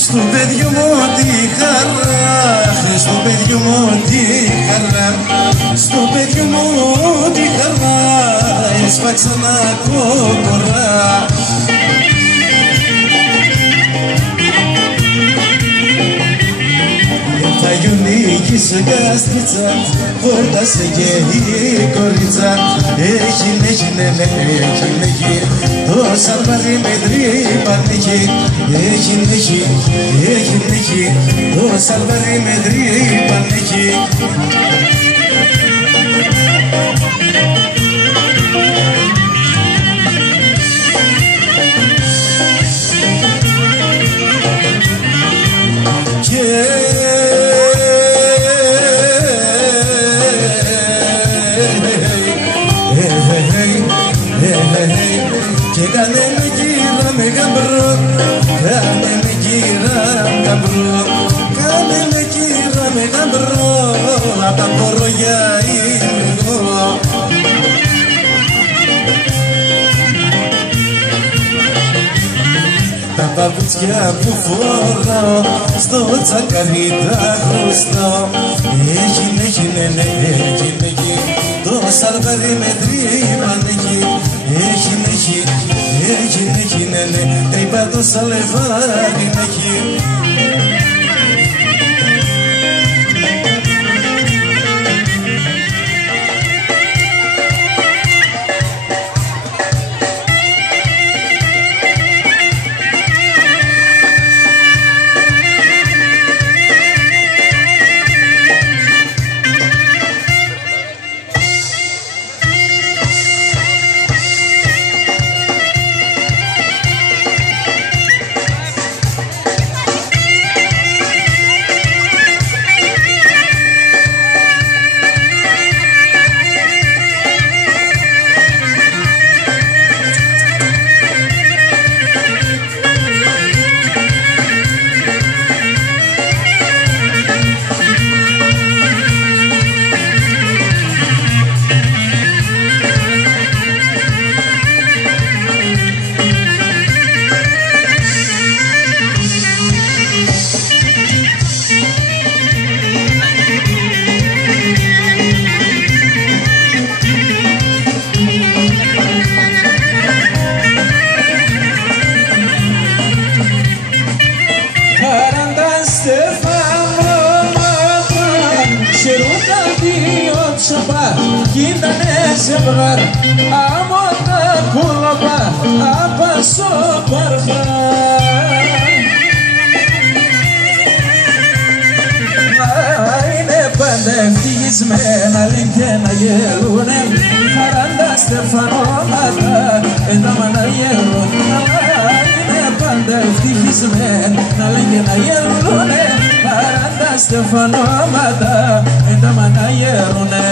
Στο παιδί μου τη χαρά, στο παιδί μου τη χαρά, έσφαξα να κόκορα. Θα γιονίκησε γάστριτσα, φόρτασε και η κορίτσα. Έχει, το σαλβάρι με τρύπανικη. Έχει, το σαλβάρι με τρύπανικη. Και κάνε με κύρα με γαμπρό, κάνε με κύρα γαμπρό, κάνε με κύρα με γαμπρό, απ' τα κορογιά είμαι εγώ. Τα παπούτσια που φοράω, στο τσακάρι τα χρωστάω. Έχει, το σαλβάρι με τρύπανικη. Έχει, τρύπα το σαλβάρι με εκεί. Κοίτανε ζευγάρ, άμα τα κούλαπα, άπασο παρφά. Να είναι πάντα ευτυχισμένα, λένε και να γελούνε, 40 στεφανώματα, ένταμα να γελούν. Να είναι πάντα ευτυχισμένα, λένε και να γελούνε, 40 στεφανώματα, ένταμα να γελούνε.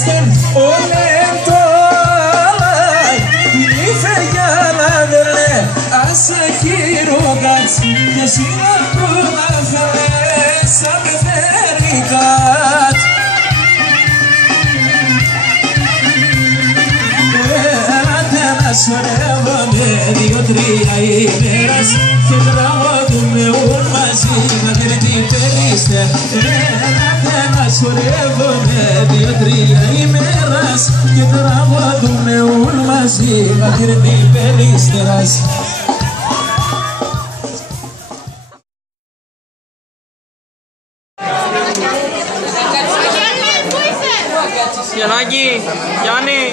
Στον ολέντολai Τινήφε για να δελέ Άσε χειροκάτς Και σίγα που να φελές Σαν με φέρει κάτ σωρεύομαι δύο-τρία ημέρας και τραγουδούμε ούν μαζί μακρύ την περιστερά και να σωρεύομαι δύο-τρία ημέρας και τραγουδούμε ούν μαζί μακρύ την περιστερά. Γιαννάκη, Γιάννη.